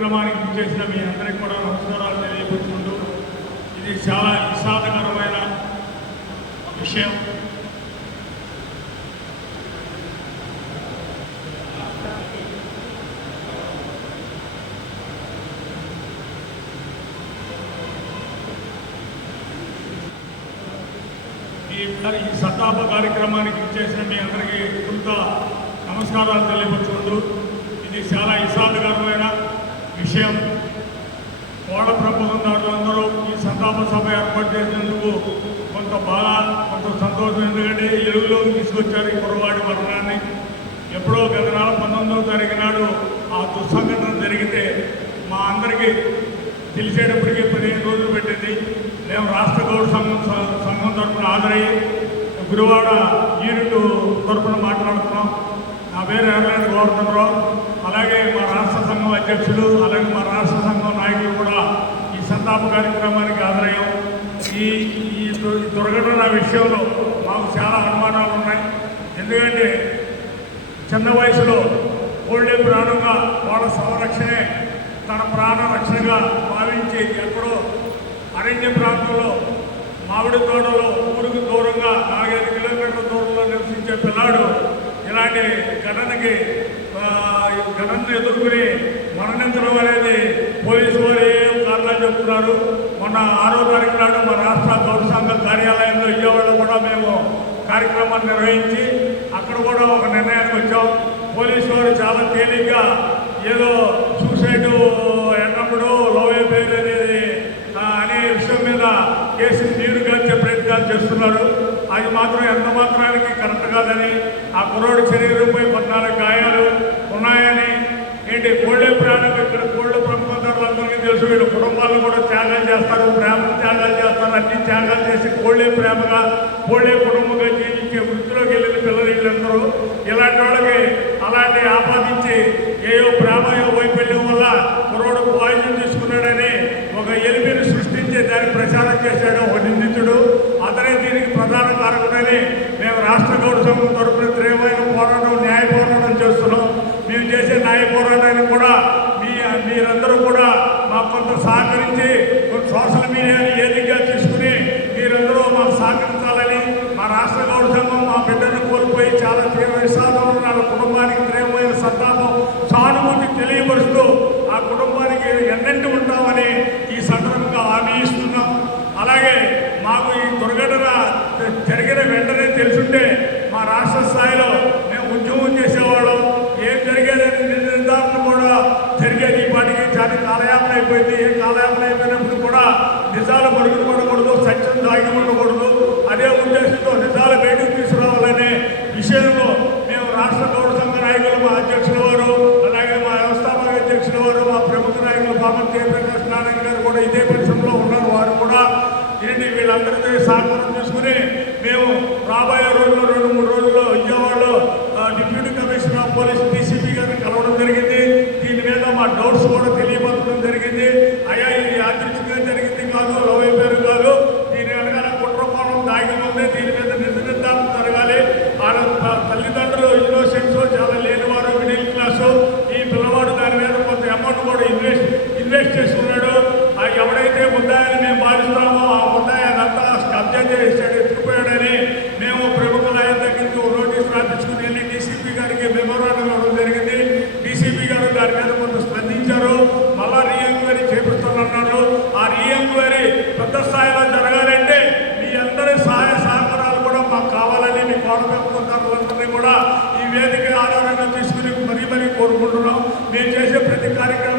కార్యక్రమానికి చేసిన మీ అందరికీ కూడా నమస్కారాలు తెలియపరుచుకుంటూ, ఇది చాలా విషాదకరమైన విషయం. ఈ సంతాప కార్యక్రమానికి చేసిన మీ అందరికీ కొంత నమస్కారాలు తెలియపరుచుకుంటూ, ఇది చాలా విషాదకరమైన విషయం. కోడ ప్రబోధనదారులందరూ ఈ సంతాప సభ ఏర్పాటు చేసినందుకు కొంత బాధ, కొంత సంతోషం. ఎందుకంటే ఎలుగులోకి తీసుకొచ్చారు ఈ కుర్రవాడి మరణాన్ని. ఎప్పుడో గత నెల 19వ తారీఖు నాడు ఆ దుస్సంఘటన జరిగితే మా అందరికీ తెలిసేటప్పటికీ 15 రోజులు పెట్టింది. మేము రాష్ట్ర గౌడ సంఘం తరఫున హాజరయ్యి గురువాడ యూనిట్ తరఫున మాట్లాడుతున్నాం. నా పేరు ఎర్రలేని గోవర్ధనరావు. అలాగే మా రాష్ట్ర సంఘం అధ్యక్షులు, అలాగే మా రాష్ట్ర సంఘం నాయకులు కూడా ఈ సంతాప కార్యక్రమానికి హాజరయ్యాం. ఈ దుర్ఘటన విషయంలో మాకు చాలా అనుమానాలు ఉన్నాయి. ఎందుకంటే చిన్న వయసులో కోళ్ళే ప్రాణంగా వాళ్ళ సంరక్షణే తన ప్రాణ రక్షణగా భావించి ఎక్కడో అరణ్య ప్రాంతంలో మామిడి తోటలో ఊరికి దూరంగా 4-5 కిలోమీటర్ల దూరంలో నివసించే పిల్లాడు ఇలాంటి ఘటనను ఎదుర్కొని మరణించడం అనేది పోలీసు వారు ఏం కారణాలు చెప్తున్నారు. మొన్న 6వ తారీఖు నాడు మా రాష్ట్ర గౌడ సంఘ కార్యాలయంలో విజయవాడలో కూడా మేము కార్యక్రమాన్ని నిర్వహించి అక్కడ కూడా ఒక నిర్ణయానికి వచ్చాం. పోలీసు వారు చాలా తేలిగ్గా ఏదో సూసైడ్ ఎన్నప్పుడు లోవే పేరు అనేది అనే విషయం మీద కేసుని నీరుగార్చే ప్రయత్నాలు చేస్తున్నారు. అది మాత్రం ఎంత మాత్రానికి కరెక్ట్ కాదని, ఆ కుర్రోడి శరీరంపై 14 గాయాలు ఉన్నాయని, ఏంటి కోళ్ళే ప్రాణం ఇక్కడ కోళ్ళ ప్రమాదాలందరికీ తెలుసు. వీళ్ళు కుటుంబాలను కూడా త్యాగాలు చేస్తారు, ప్రేమను త్యాగాలు చేస్తారు. అన్ని త్యాగాలు చేసి కోళ్ళే ప్రేమగా కోళ్ళే కుటుంబంగా జీవించే వృత్తిలోకి వెళ్ళిన పిల్లలు వీళ్ళందరూ. ఇలాంటి వాళ్ళకి అలాంటి ఆపాదించి ఏయో ప్రేమ వైఫల్యం వల్ల కుర్రోడు పాయిజన్ తీసుకున్నాడని ఒక ఎలిమిని సృష్టించి దాన్ని ప్రచారం చేశాడు ఒక నిందితుడు. అతనే దీనికి ప్రధాన కారకుడని మేము రాష్ట్ర గౌడ సంఘం తరఫున తీవ్రమైన పోరాటం, న్యాయ పోరాటం చేస్తున్నాం. మేము చేసే న్యాయ పోరాటానికి కూడా మీరందరూ కూడా మాకు కొంత సహకరించి సోషల్ మీడియాని ఏదిగా తీసుకుని మీరందరూ మాకు సహకరించాలని, మా రాష్ట్ర గౌడ సంఘం మా బిడ్డను కోల్పోయి చాలా తీవ్ర విషాదంలో వాళ్ళ కుటుంబానికి తీవ్రమైన సంతాపం, సానుభూతి తెలియపరుస్తూ ఆ కుటుంబానికి ఎన్నంటి ఉంటామని ఈ సందర్భంగా హామీ ఇస్తున్నాం. అలాగే మాకు ఈ దుర్ఘటన జరిగిన వెంటనే తెలుసుంటే మా రాష్ట్ర స్థాయిలో మేము ఉద్యమం చేసేవాళ్ళం. ఏం జరిగేదని నిర్ధారణ కూడా జరిగేది. ఈ పాటికి చాలా కాలయాపన అయిపోయింది. ఏ కాలయాపన అయిపోయినప్పుడు కూడా నిజాలు మరుగున పడకూడదు, సత్యం దాగి ఉండకూడదు. అదే ఉద్దేశంతో నిజాలు బయటకు తీసుకురావాలనే విషయంలో మేము రాష్ట్ర గౌడ సంఘ నాయకులు, మా అధ్యక్షుల వారు, అలాగే మా వ్యవస్థాపక అధ్యక్షుల వారు, మా ప్రముఖ నాయకులు పాపం జయప్రకాష్ నారాయణ గారు కూడా ఇదే పరిశ్రమలో ఉన్నారు. వారు కూడా ఏంటి వీళ్ళందరితో సహకారం తీసుకుని మేము రాబోయే రోజుల్లో 2-3 రోజుల్లో విజయవాడలో deputy commissioner of police DCP గారిని కలవడం జరిగింది. దీని మీద మా డౌట్స్ కూడా తెలియపరచడం జరిగింది. అయ్యా ఇది యాదృచ్ఛికంగా జరిగింది కాదు, లోవే పేరు కాదు, దీని వెనకాల కుట్రకోణం దాగి ఉంది. దీని మీద నిర్ధారణ జరగాలి. వాళ్ళ తల్లిదండ్రులు ఇన్నోసెంట్స్, చాలా లేనివారు, మిడిల్ క్లాసు. ఈ పిల్లవాడు దాని మీద కొంత అమౌంట్ కూడా ఇన్వెస్ట్ చేసుకున్నాడు. ఎవడైతే ముద్దాయని మేము భావిస్తామో ఆ ముద్దాయి అదంతా కబ్జా చేసాడు, ఎత్తుకుపోయాడని మేము ప్రముఖ నాయకుల దగ్గరికి నోటీస్ రాపించుకుని వెళ్ళి డీసీపీ గారికి మెమోరాండం ఇవ్వడం జరిగింది. డీసీపీ గారు దాని మీద కొంత స్పందించారు. మళ్ళా రీఎంక్వైరీ చేపిస్తానన్నారు. ఆ రీఎంక్వైరీ పెద్ద స్థాయిలో జరగాలంటే మీ అందరి సహాయ సహకారాలు కూడా మాకు కావాలని మీ కోరపెట్టుకుంటారందరినీ కూడా ఈ వేదిక ఆధారంగా తీసుకుని మరీ కోరుకుంటున్నాం. మేము చేసే ప్రతి కార్యక్రమం